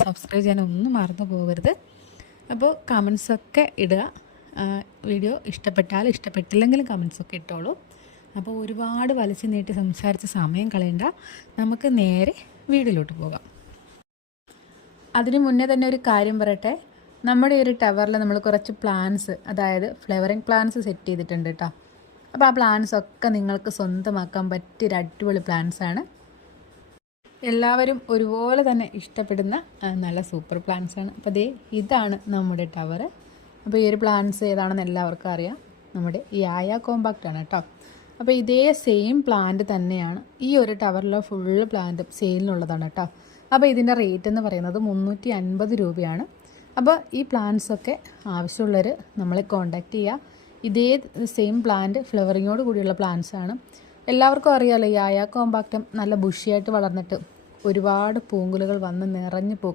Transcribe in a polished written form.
Subscribe ചെയ്യാനൊന്നും മറന്നു പോകരുത്. അപ്പോൾ കമൻസൊക്കെ ഇടുക. വീഡിയോ ഇഷ്ടപ്പെട്ടാൽ ഇഷ്ടപ്പെട്ടില്ലെങ്കിലും കമൻസൊക്കെ ഇട്ടോളൂ. അപ്പോൾ ഒരുപാട് വലിച്ചു നീട്ടി സംസാരിച്ച് സമയം കളയണ്ട, നമുക്ക് നേരെ വീഡിയോയിലോട്ട് പോകാം. അതിന് മുന്നേ തന്നെ ഒരു കാര്യം പറയട്ടെ. നമ്മുടെ ഈ ഒരു ടവറിൽ നമ്മൾ കുറച്ച് പ്ലാന്റ്സ്, അതായത് ഫ്ലവറിങ് പ്ലാന്റ്സ് സെറ്റ് ചെയ്തിട്ടുണ്ട് കേട്ടോ. അപ്പോൾ ആ പ്ലാന്റ്സൊക്കെ നിങ്ങൾക്ക് സ്വന്തമാക്കാൻ പറ്റിയൊരു അടിപൊളി പ്ലാന്റ്സാണ്. എല്ലാവരും ഒരുപോലെ തന്നെ ഇഷ്ടപ്പെടുന്ന നല്ല സൂപ്പർ പ്ലാന്റ്സാണ്. അപ്പോൾ ഇതാണ് നമ്മുടെ ടവർ. അപ്പോൾ ഈ ഒരു പ്ലാന്റ്സ് ഏതാണെന്ന് എല്ലാവർക്കും അറിയാം. നമ്മുടെ യായ കോമ്പാക്റ്റാണ് കേട്ടോ. അപ്പോൾ ഇതേ സെയിം പ്ലാന്റ് തന്നെയാണ് ഈ ഒരു ടവറിലെ ഫുള്ള് പ്ലാന്റും സെയിലിനുള്ളതാണ് കേട്ടോ. അപ്പോൾ ഇതിൻ്റെ റേറ്റ് എന്ന് പറയുന്നത് 350 രൂപയാണ്. അപ്പോൾ ഈ പ്ലാന്റ്സൊക്കെ ആവശ്യമുള്ളവർ നമ്മളെ കോൺടാക്റ്റ് ചെയ്യുക. ഇതേ സെയിം പ്ലാന്റ് ഫ്ലവറിങ്ങോട് കൂടിയുള്ള പ്ലാന്റ്സാണ്. എല്ലാവർക്കും അറിയാമല്ലോ, യായ കോമ്പാക്റ്റം നല്ല ബുഷിയായിട്ട് വളർന്നിട്ട് ഒരുപാട് പൂങ്കുലകൾ വന്ന് നിറഞ്ഞു പൂക്കും.